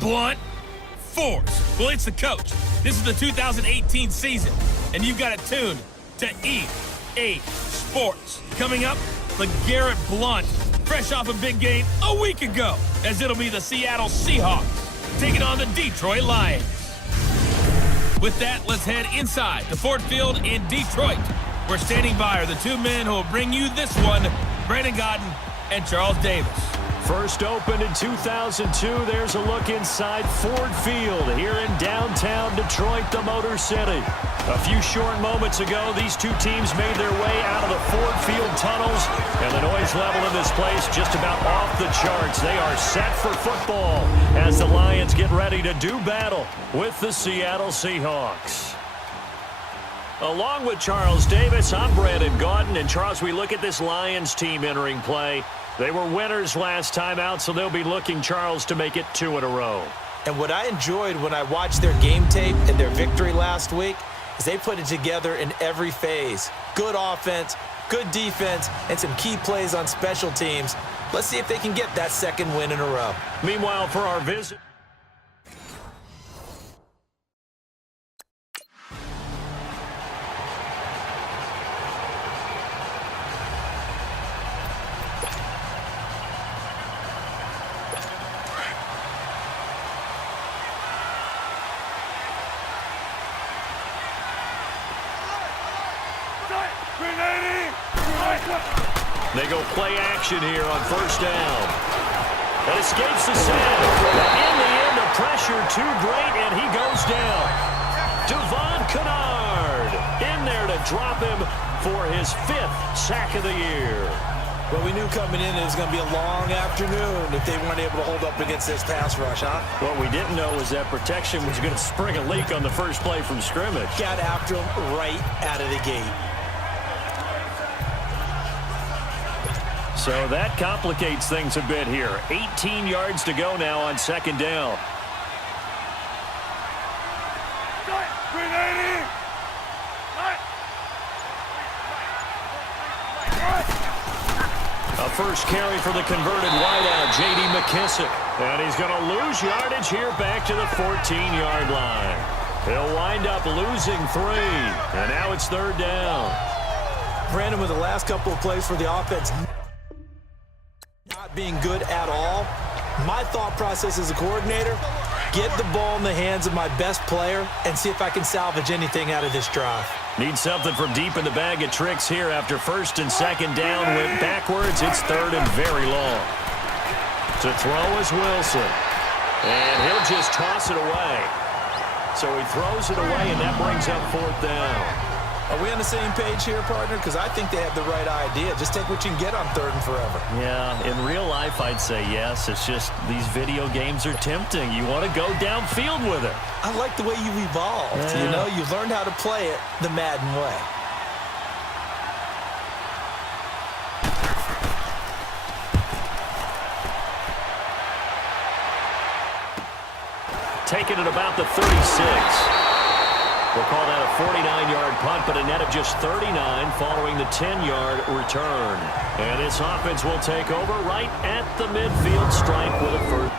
blunt force. Well, it's the coach. This is the 2018 season, and you've got it tuned to EA Sports. Coming up, LeGarrette Blount, fresh off a big game a week ago, as it'll be the Seattle Seahawks taking on the Detroit Lions. With that, let's head inside to Ford Field in Detroit. We're standing by are the two men who will bring you this one, Brandon Gaudin and Charles Davis. First opened in 2002, there's a look inside Ford Field here in downtown Detroit, the Motor City. A few short moments ago, these two teams made their way out of the Ford Field tunnels, and the noise level in this place just about off the charts. They are set for football as the Lions get ready to do battle with the Seattle Seahawks. Along with Charles Davis, I'm Brandon Gaudin, and Charles, we look at this Lions team entering play. They were winners last time out, so they'll be looking, Charles, to make it 2 in a row. And what I enjoyed when I watched their game tape and their victory last week is they put it together in every phase. Good offense, good defense, and some key plays on special teams. Let's see if they can get that second win in a row. Meanwhile, for our visit. They go play action here on first down. That escapes the sack. In the end, the pressure too great, and he goes down. Devon Kennard in there to drop him for his 5th sack of the year. Well, we knew coming in it was going to be a long afternoon if they weren't able to hold up against this pass rush, huh? What we didn't know was that protection was going to spring a leak on the first play from scrimmage. Got after him right out of the gate. So that complicates things a bit here. 18 yards to go now on second down. A first carry for the converted wideout, J.D. McKissick. And he's going to lose yardage here back to the 14-yard line. He'll wind up losing 3. And now it's third down. Brandon, with the last couple of plays for the offense not being good at all, my thought process as a coordinator, get the ball in the hands of my best player and see if I can salvage anything out of this drive. Need something from deep in the bag of tricks here after first and second down. Went backwards. It's third and very long. To throw is Wilson. And he'll just toss it away. So he throws it away, and that brings up fourth down. Are we on the same page here, partner? Because I think they have the right idea. Just take what you can get on third and forever. Yeah, in real life, I'd say yes. It's just these video games are tempting. You want to go downfield with it. I like the way you've evolved. Yeah. You know, you've learned how to play it the Madden way. Taking it about the 36. We'll call that a 49-yard punt, but a net of just 39 following the 10-yard return. And this offense will take over right at the midfield stripe with a first.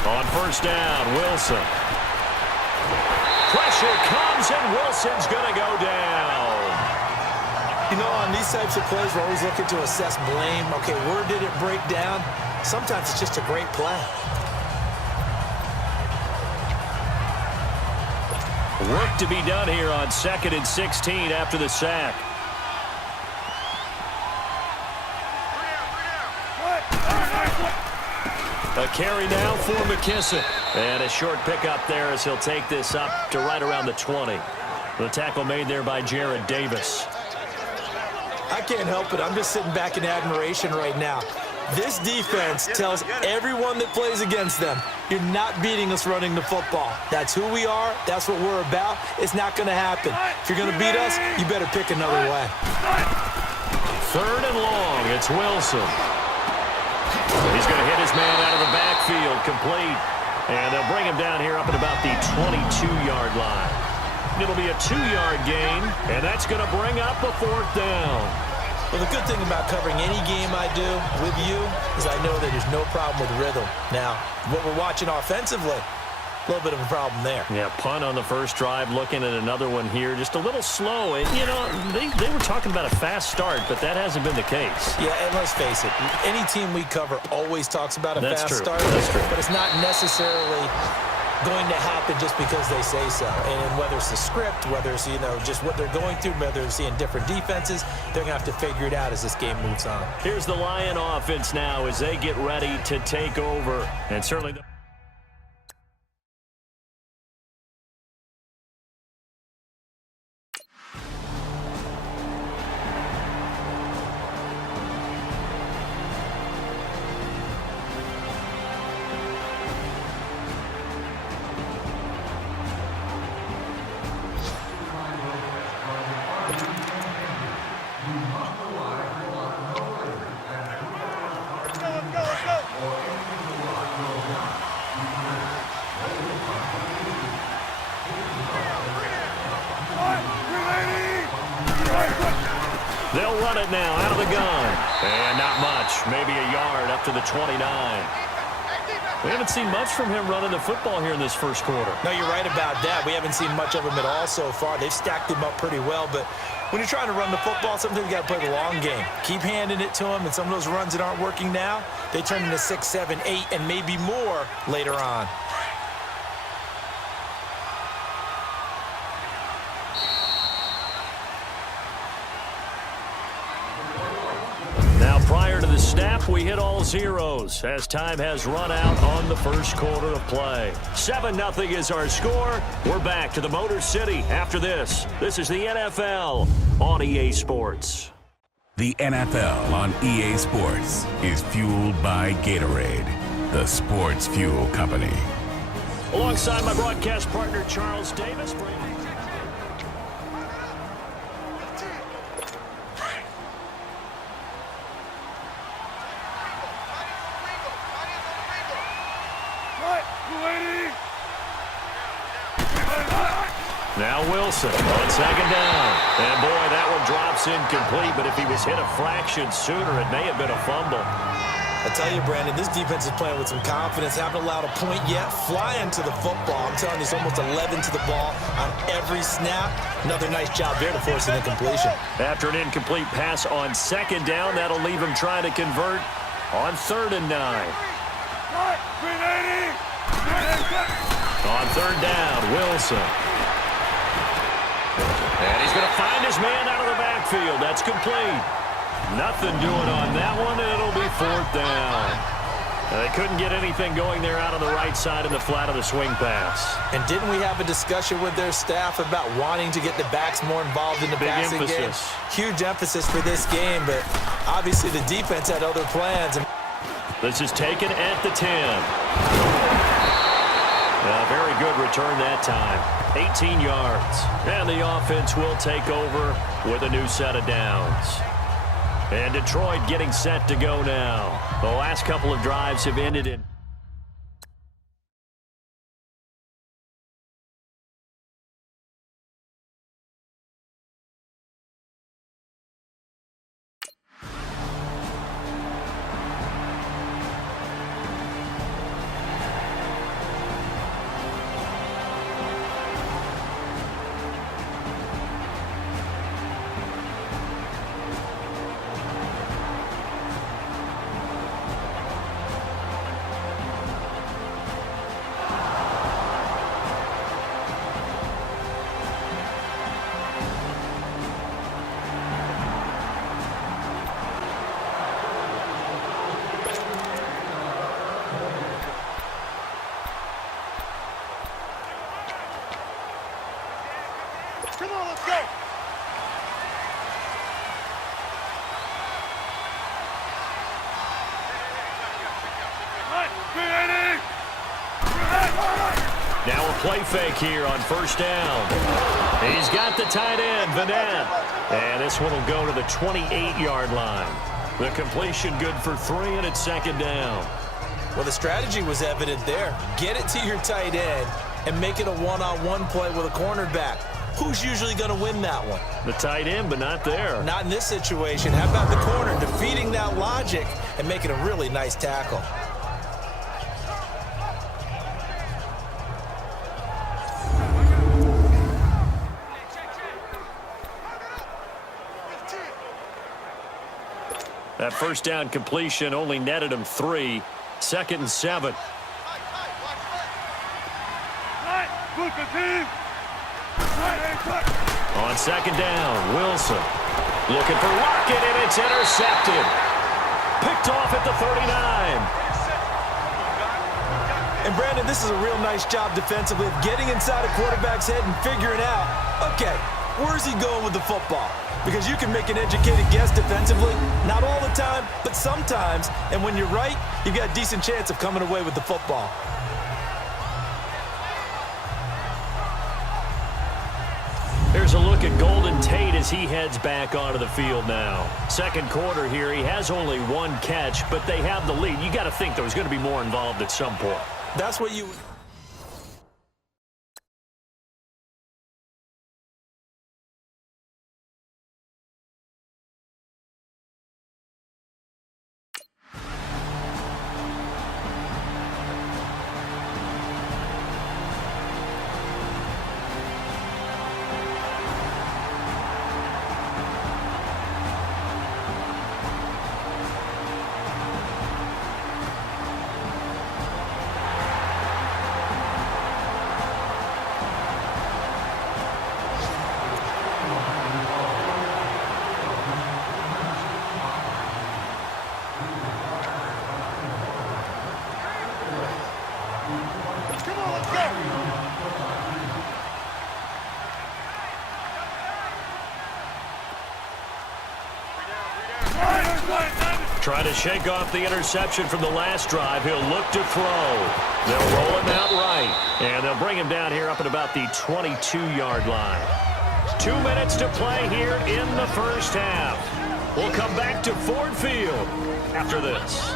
On first down, Wilson. Pressure comes, and Wilson's going to go down. You know, on these types of plays, we're always looking to assess blame. Okay, where did it break down? Sometimes it's just a great play. Work to be done here on 2nd and 16 after the sack. A carry now for McKissick. And a short pickup there as he'll take this up to right around the 20. The tackle made there by Jared Davis. I can't help it. I'm just sitting back in admiration right now. This defense tells everyone that plays against them, you're not beating us running the football. That's who we are. That's what we're about. It's not going to happen. If you're going to beat us, you better pick another way. 3rd and long. It's Wilson. He's going to hit his man out of the backfield, complete. And they'll bring him down here up at about the 22-yard line. It'll be a 2-yard gain, and that's going to bring up a 4th down. Well, the good thing about covering any game I do with you is I know that there's no problem with rhythm. Now, what we're watching offensively, a little bit of a problem there. Yeah, punt on the first drive, looking at another one here. Just a little slow. And, you know, they were talking about a fast start, but that hasn't been the case. Yeah, and let's face it, any team we cover always talks about a fast start. That's true. But it's not necessarily going to happen just because they say so. And whether it's the script, whether it's, you know, just what they're going through, whether they're seeing different defenses, they're going to have to figure it out as this game moves on. Here's the Lion offense now as they get ready to take over. And certainly the They'll run it now out of the gun. And not much. Maybe a yard up to the 29. We haven't seen much from him running the football here in this first quarter. No, you're right about that. We haven't seen much of him at all so far. They've stacked him up pretty well, but when you're trying to run the football, sometimes you got to play the long game. Keep handing it to him, and some of those runs that aren't working now, they turn into 6, 7, 8, and maybe more later on. Prior to the snap, we hit all zeros as time has run out on the first quarter of play. 7-0 is our score. We're back to the Motor City after this. This is the NFL on EA Sports. The NFL on EA Sports is fueled by Gatorade, the sports fuel company. Alongside my broadcast partner, Charles Davis. Now Wilson on 2nd down. And boy, that one drops incomplete, but if he was hit a fraction sooner, it may have been a fumble. I tell you, Brandon, this defense is playing with some confidence. Haven't allowed a point yet. Flying to the football. I'm telling you, it's almost 11 to the ball on every snap. Another nice job there to force an incompletion. After an incomplete pass on 2nd down, that'll leave him trying to convert on 3rd and 9. On 3rd down, Wilson. And he's going to find his man out of the backfield. That's complete. Nothing doing on that one, and it'll be 4th down. They couldn't get anything going there out on the right side in the flat of the swing pass. And didn't we have a discussion with their staff about wanting to get the backs more involved in the passing game? Huge emphasis for this game, but obviously the defense had other plans. This is taken at the 10. A very good return that time. 18 yards. And the offense will take over with a new set of downs. And Detroit getting set to go now. The last couple of drives have ended in play fake here on first down. He's got the tight end, Vanette. And this one will go to the 28-yard line. The completion good for 3, and it's second down. Well, the strategy was evident there. Get it to your tight end and make it a one-on-one play with a cornerback. Who's usually going to win that one? The tight end, but not there. Not in this situation. How about the corner defeating that logic and making a really nice tackle? That first down completion only netted him 3. 2nd and 7. On second down, Wilson looking for Lockett, and it's intercepted. Picked off at the 39. And Brandon, this is a real nice job defensively of getting inside a quarterback's head and figuring out, okay, where's he going with the football? Because you can make an educated guess defensively, not all the time, but sometimes. And when you're right, you've got a decent chance of coming away with the football. Here's a look at Golden Tate as he heads back onto the field now. Second quarter here, he has only 1 catch, but they have the lead. You got to think there's going to be more involved at some point. That's what you... Trying to shake off the interception from the last drive. He'll look to throw. They'll roll him out right. And they'll bring him down here up at about the 22-yard line. 2 minutes to play here in the first half. We'll come back to Ford Field after this.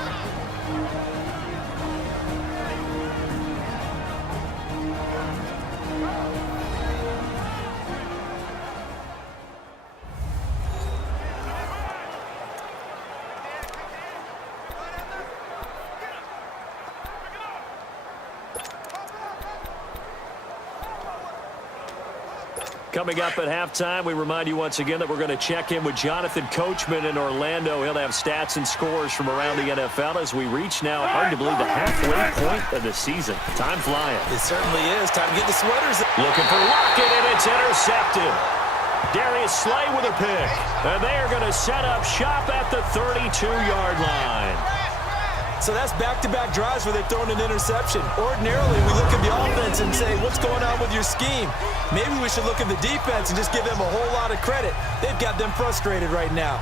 Coming up at halftime, we remind you once again that we're going to check in with Jonathan Coachman in Orlando. He'll have stats and scores from around the NFL as we reach now, hard to believe, the halfway point of the season. Time flying. It certainly is. Time to get the sweaters. Looking for Lockett, and it's intercepted. Darius Slay with a pick. And they are going to set up shop at the 32-yard line. So that's back-to-back drives where they've thrown an interception. Ordinarily, we look at the offense and say, what's going on with your scheme? Maybe we should look at the defense and just give them a whole lot of credit. They've got them frustrated right now.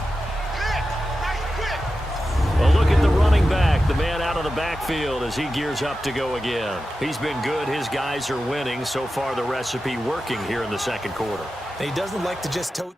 Well, look at the running back, the man out of the backfield as he gears up to go again. He's been good. His guys are winning. So far, the recipe working here in the second quarter. And he doesn't like to just tote.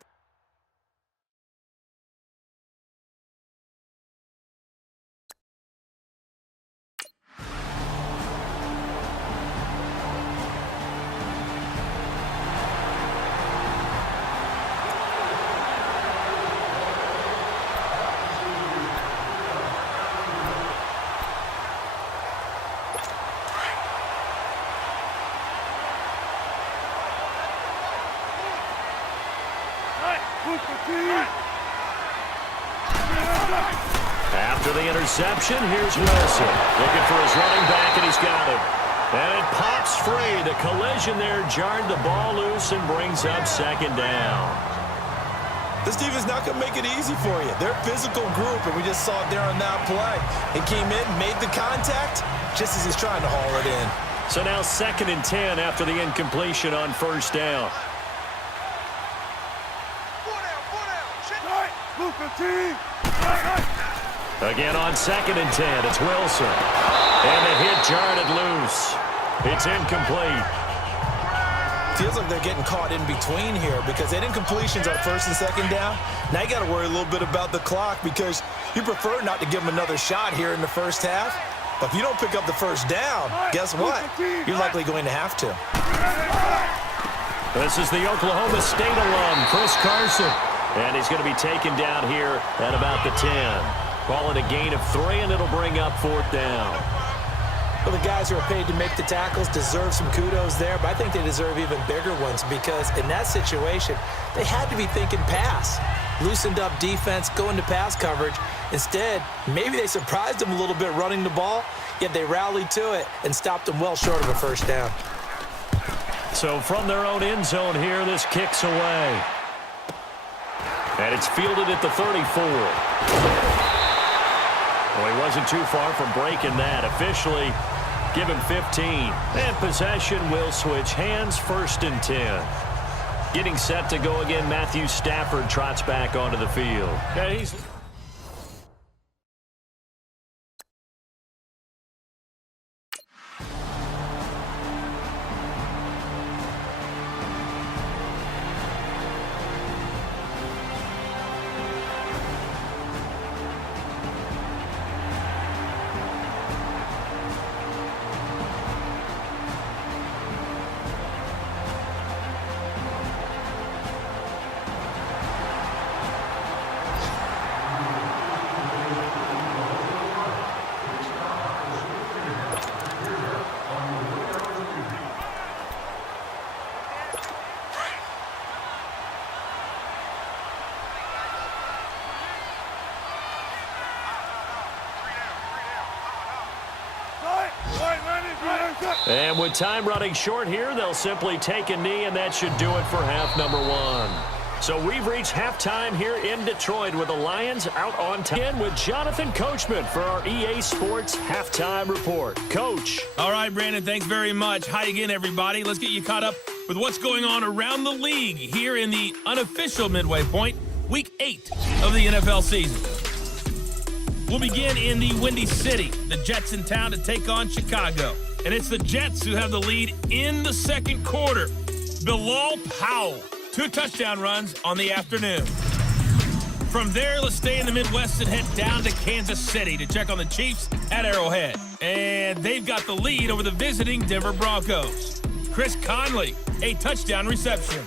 After the interception, here's Wilson. Looking for his running back, and he's got him. And it pops free. The collision there jarred the ball loose and brings up second down. This defense not going to make it easy for you. They're a physical group, and we just saw it there on that play. He came in, made the contact, just as he's trying to haul it in. So now 2nd and 10 after the incompletion on first down. Again on 2nd and 10, it's Wilson. And the hit jarred it loose. It's incomplete. Feels like they're getting caught in between here because they didn't completions on first and second down. Now you got to worry a little bit about the clock because you prefer not to give them another shot here in the first half. But if you don't pick up the first down, guess what? You're likely going to have to. This is the Oklahoma State alum, Chris Carson. And he's going to be taken down here at about the 10. Call it a gain of 3, and it'll bring up 4th down. Well, the guys who are paid to make the tackles deserve some kudos there, but I think they deserve even bigger ones because in that situation, they had to be thinking pass. Loosened up defense, going to pass coverage. Instead, maybe they surprised them a little bit running the ball, yet they rallied to it and stopped them well short of a first down. So from their own end zone here, this kicks away. And it's fielded at the 34. Well, he wasn't too far from breaking that. Officially, give him 15. And possession will switch hands, 1st and 10. Getting set to go again, Matthew Stafford trots back onto the field. Okay, he's... And with time running short here, they'll simply take a knee, and that should do it for half number 1. So we've reached halftime here in Detroit with the Lions out on top. Again with Jonathan Coachman for our EA Sports Halftime Report. Coach. All right, Brandon, thanks very much. Hi again, everybody. Let's get you caught up with what's going on around the league here in the unofficial midway point, Week 8 of the NFL season. We'll begin in the Windy City. The Jets in town to take on Chicago. And it's the Jets who have the lead in the second quarter. Bilal Powell, 2 touchdown runs on the afternoon. From there, let's stay in the Midwest and head down to Kansas City to check on the Chiefs at Arrowhead. And they've got the lead over the visiting Denver Broncos. Chris Conley, a touchdown reception.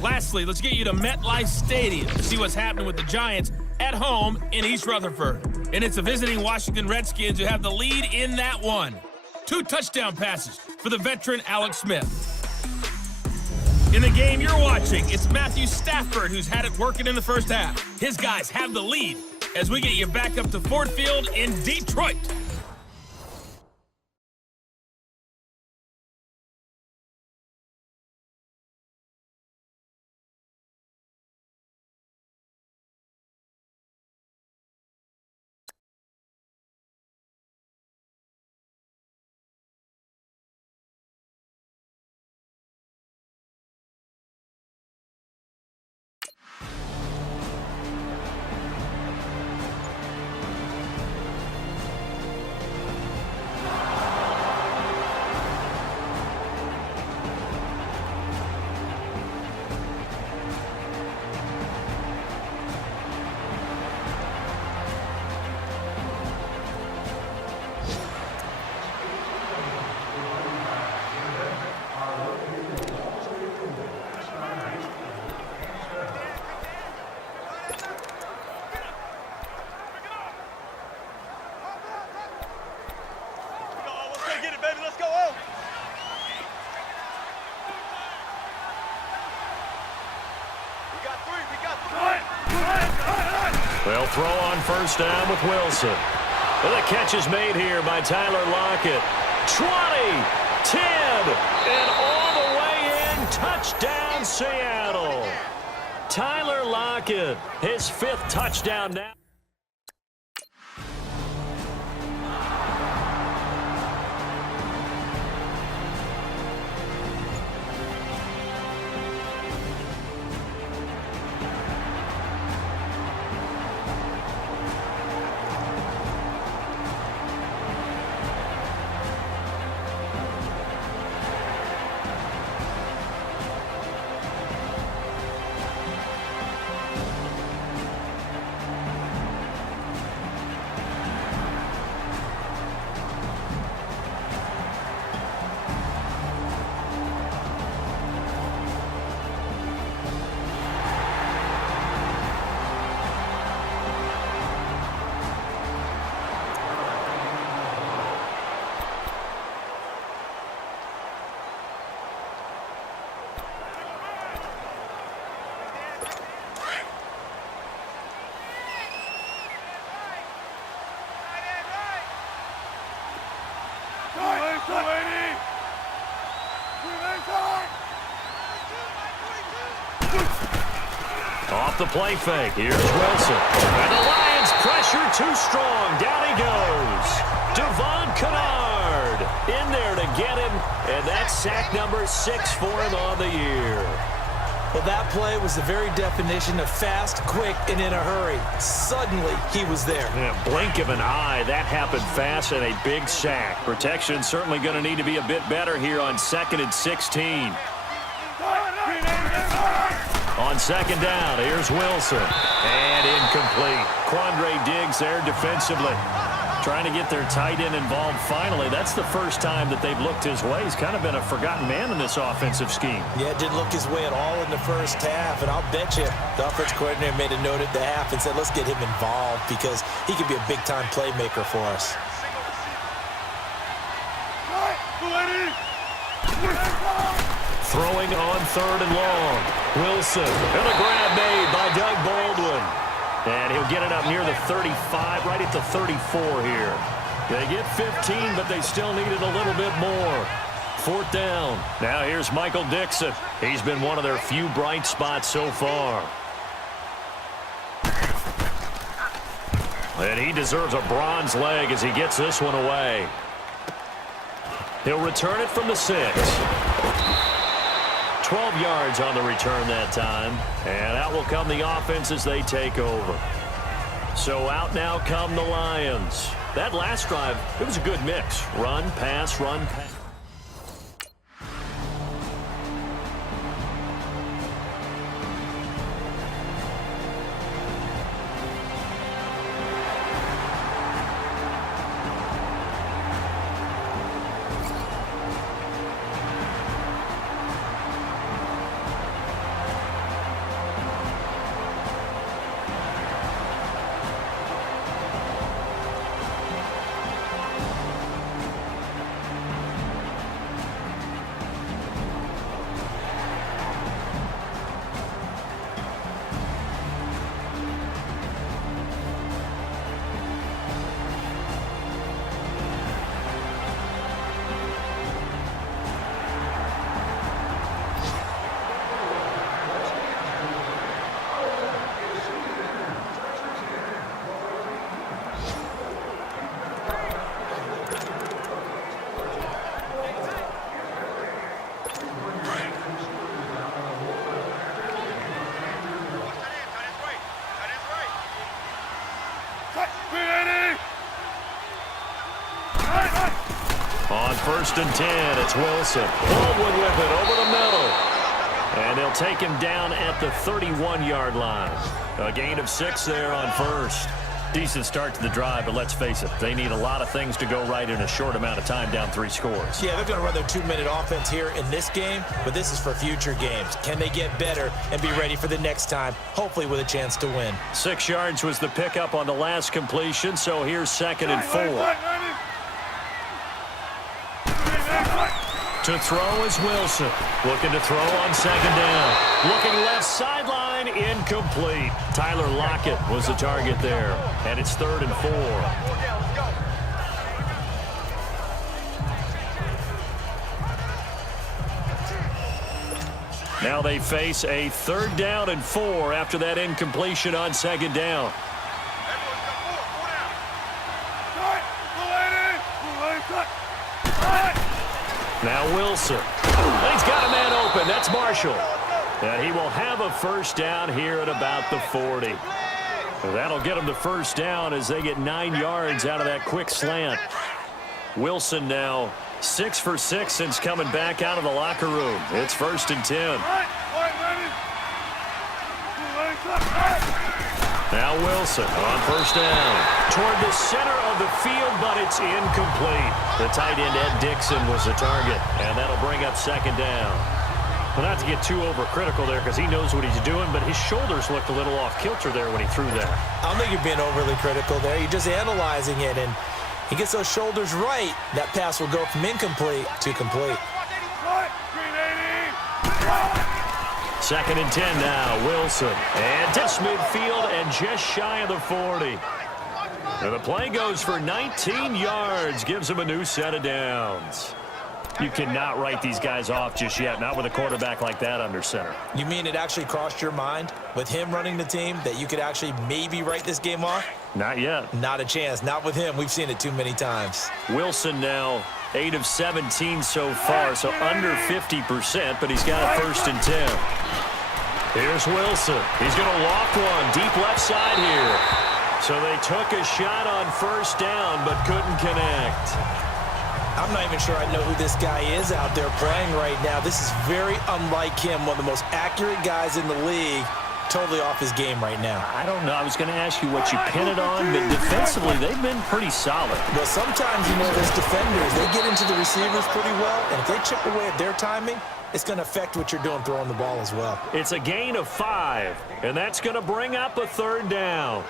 Lastly, let's get you to MetLife Stadium to see what's happening with the Giants at home in East Rutherford. And it's the visiting Washington Redskins who have the lead in that one. 2 touchdown passes for the veteran Alex Smith. In the game you're watching, it's Matthew Stafford who's had it working in the first half. His guys have the lead as we get you back up to Ford Field in Detroit. They'll throw on first down with Wilson. And the catch is made here by Tyler Lockett. 20, 10, and all the way in. Touchdown, Seattle. Tyler Lockett, his 5th touchdown now. the play fake. Here's Wilson. And the Lions pressure too strong. Down he goes. Devon Kennard in there to get him. And that's sack number 6 for him on the year. Well, that play was the very definition of fast, quick, and in a hurry. Suddenly, he was there. Yeah, blink of an eye. That happened fast and a big sack. Protection certainly going to need to be a bit better here on 2nd and 16. On 2nd down, here's Wilson. And incomplete. Quandre Diggs there defensively. Trying to get their tight end involved finally. That's the first time that they've looked his way. He's kind of been a forgotten man in this offensive scheme. Yeah, it didn't look his way at all in the first half. And I'll bet you the offense coordinator made a note at the half and said, let's get him involved because he could be a big-time playmaker for us. Throwing on 3rd and long. Wilson. And a grab made by Doug Baldwin. And he'll get it up near the 35, right at the 34 here. They get 15, but they still need it a little bit more. 4th down. Now here's Michael Dixon. He's been one of their few bright spots so far. And he deserves a bronze leg as he gets this one away. He'll return it from the 6. 12 yards on the return that time. And out will come the offense as they take over. So out now come the Lions. That last drive, it was a good mix. Run, pass, run, pass. On 1st and 10, it's Wilson. Baldwin with it over the middle. And they'll take him down at the 31-yard line. A gain of 6 there on 1st. Decent start to the drive, but let's face it, they need a lot of things to go right in a short amount of time, down 3 scores. Yeah, they're going to run their 2-minute offense here in this game, but this is for future games. Can they get better and be ready for the next time, hopefully with a chance to win? 6 yards was the pickup on the last completion, so here's 2nd and 4. To throw is Wilson. Looking to throw on 2nd down. Looking left sideline, incomplete. Tyler Lockett was the target there. And it's 3rd and 4. Now they face a 3rd down and 4 after that incompletion on 2nd down. Now Wilson. And he's got a man open. That's Marshall. And he will have a 1st down here at about the 40. And that'll get him the 1st down as they get 9 yards out of that quick slant. Wilson now 6 for 6 since coming back out of the locker room. It's 1st and 10. Now Wilson on 1st down. Toward the center of the field, but it's incomplete. The tight end, Ed Dixon, was the target, and that'll bring up 2nd down. Well, not to get too overcritical there because he knows what he's doing, but his shoulders looked a little off kilter there when he threw that. I don't think you're being overly critical there. You're just analyzing it, and he gets those shoulders right. That pass will go from incomplete to complete. 2nd and 10 now, Wilson. And to midfield and just shy of the 40. And the play goes for 19 yards, gives him a new set of downs. You cannot write these guys off just yet, not with a quarterback like that under center. You mean it actually crossed your mind with him running the team that you could actually maybe write this game off? Not yet. Not a chance. Not with him. We've seen it too many times. Wilson now 8 of 17 so far, so under 50%, but he's got a 1st and 10. Here's Wilson. He's going to walk one deep left side here. So they took a shot on 1st down, but couldn't connect. I'm not even sure I know who this guy is out there playing right now. This is very unlike him, one of the most accurate guys in the league. Totally off his game right now. I don't know. I was going to ask you what you pin it on, but defensively, they've been pretty solid. Well, sometimes, those defenders, they get into the receivers pretty well, and if they chip away at their timing, it's going to affect what you're doing throwing the ball as well. It's a gain of 5, and that's going to bring up a 3rd down.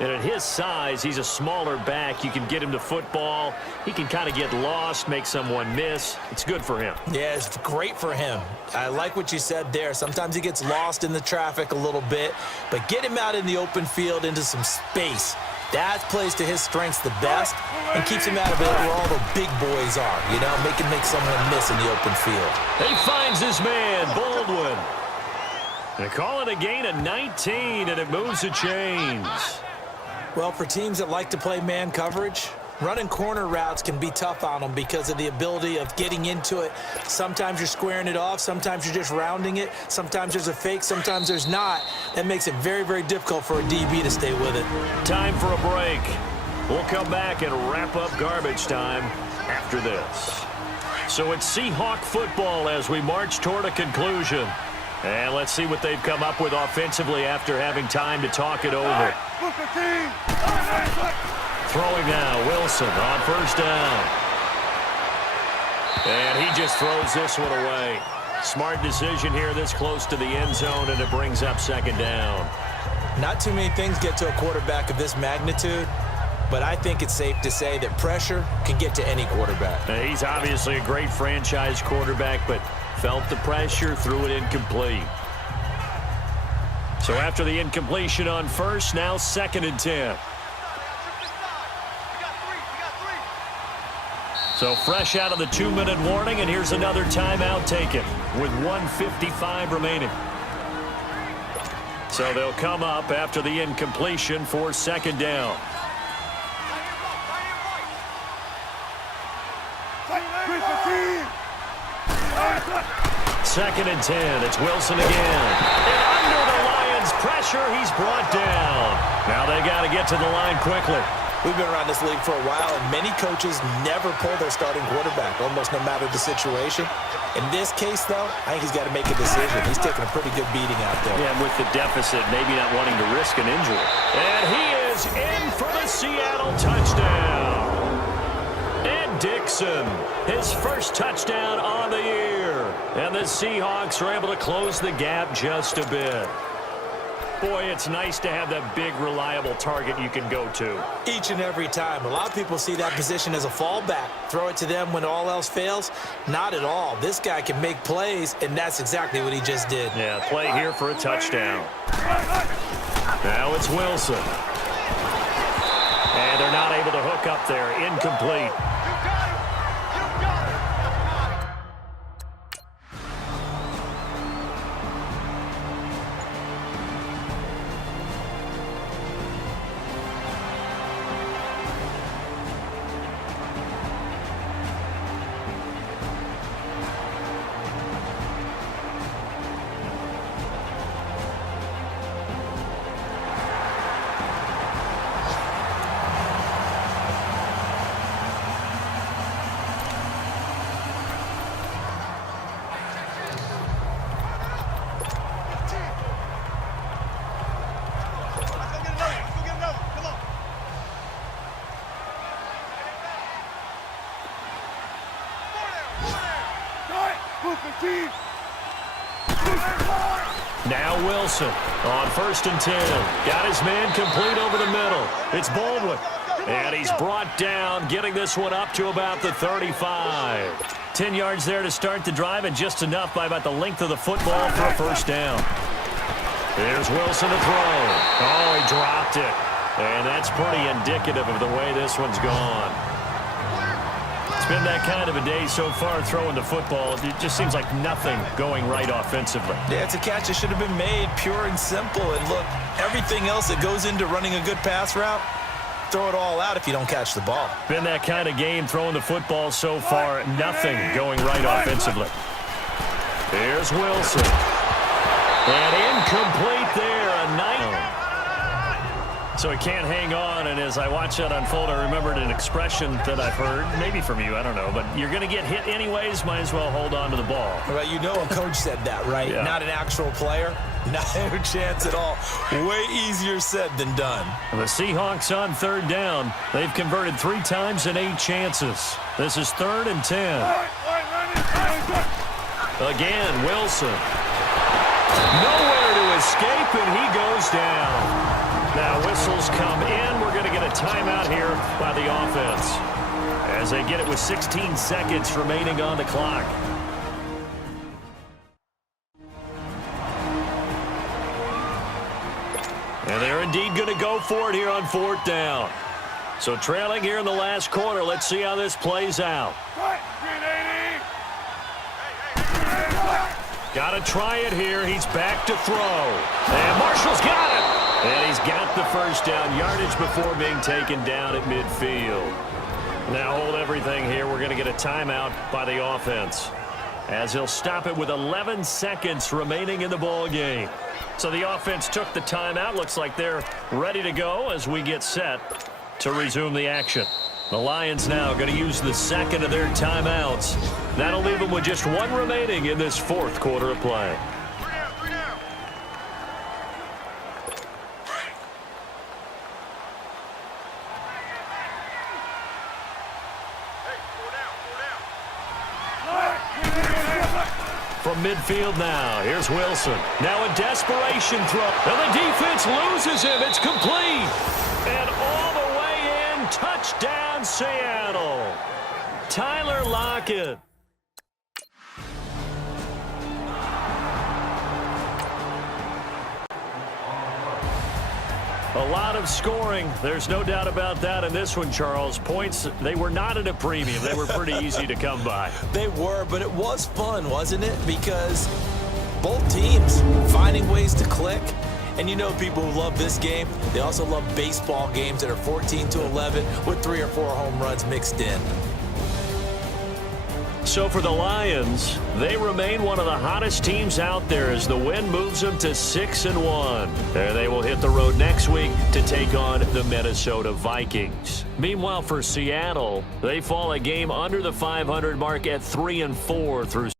And at his size, he's a smaller back. You can get him to football. He can kind of get lost, make someone miss. It's good for him. Yeah, it's great for him. I like what you said there. Sometimes he gets lost in the traffic a little bit, but get him out in the open field into some space. That plays to his strengths the best and keeps him out of it where all the big boys are, make someone miss in the open field. He finds his man, Baldwin. They call it a gain of 19, and it moves the chains. Well, for teams that like to play man coverage, running corner routes can be tough on them because of the ability of getting into it. Sometimes you're squaring it off. Sometimes you're just rounding it. Sometimes there's a fake. Sometimes there's not. That makes it very, very difficult for a DB to stay with it. Time for a break. We'll come back and wrap up garbage time after this. So it's Seahawk football as we march toward a conclusion. And let's see what they've come up with offensively after having time to talk it over. Throwing now, Wilson on 1st down. And he just throws this one away. Smart decision here this close to the end zone, and it brings up 2nd down. Not too many things get to a quarterback of this magnitude, but I think it's safe to say that pressure can get to any quarterback. Now, he's obviously a great franchise quarterback, but felt the pressure, threw it incomplete. So after the incompletion on 1st, now 2nd and 10. So fresh out of the 2-minute warning, and here's another timeout taken with 1:55 remaining. So they'll come up after the incompletion for 2nd down. Second and 10. It's Wilson again. And under the Lions' pressure, he's brought down. Now they got to get to the line quickly. We've been around this league for a while, and many coaches never pull their starting quarterback, almost no matter the situation. In this case, though, I think he's got to make a decision. He's taking a pretty good beating out there. Yeah, with the deficit, maybe not wanting to risk an injury. And he is in for the Seattle touchdown. Ed Dixon, his 1st touchdown on the year. And the Seahawks are able to close the gap just a bit. Boy, it's nice to have that big, reliable target you can go to. Each and every time. A lot of people see that position as a fallback. Throw it to them when all else fails. Not at all. This guy can make plays, and that's exactly what he just did. Yeah, play here for a touchdown. Now it's Wilson. And they're not able to hook up there. Incomplete. Now Wilson on 1st and 10. Got his man complete over the middle. It's Baldwin. And he's brought down, getting this one up to about the 35. 10 yards there to start the drive, and just enough by about the length of the football for a 1st down. Here's Wilson to throw. Oh, he dropped it. And that's pretty indicative of the way this one's gone. It's been that kind of a day so far throwing the football. It just seems like nothing going right offensively. Yeah, it's a catch that should have been made, pure and simple. And look, everything else that goes into running a good pass route, throw it all out if you don't catch the ball. Been that kind of game throwing the football so far. Nothing going right offensively. Here's Wilson. And incomplete there. A night. So he can't hang on, and as I watch that unfold, I remembered an expression that I've heard, maybe from you, I don't know, but you're going to get hit anyways, might as well hold on to the ball. Well, you know a coach said that, right? Yeah. Not an actual player. Not a chance at all. Way easier said than done. The Seahawks on third down. They've converted 3 times in 8 chances. This is 3rd and 10. Again, Wilson. Nowhere to escape, and he goes down. Now whistles come in. We're going to get a timeout here by the offense as they get it with 16 seconds remaining on the clock. And they're indeed going to go for it here on 4th down. So trailing here in the last quarter. Let's see how this plays out. Got to try it here. He's back to throw. And Marshall's got it. And he's got the first down yardage before being taken down at midfield. Now hold everything here. We're going to get a timeout by the offense as he'll stop it with 11 seconds remaining in the ball game. So the offense took the timeout. Looks like they're ready to go as we get set to resume the action. The Lions now going to use the second of their timeouts. That'll leave them with just 1 remaining in this 4th quarter of play. From midfield now, here's Wilson. Now a desperation throw. And the defense loses him. It's complete. And all the way in, touchdown Seattle. Tyler Lockett. A lot of scoring. There's no doubt about that in this one, Charles. Points, they were not at a premium. They were pretty easy to come by. They were, but it was fun, wasn't it? Because both teams finding ways to click. And you know people who love this game, they also love baseball games that are 14-11 with 3 or 4 home runs mixed in. So for the Lions, they remain one of the hottest teams out there as the win moves them to 6-1. And they will hit the road next week to take on the Minnesota Vikings. Meanwhile, for Seattle, they fall a game under the 500 mark at 3-4 through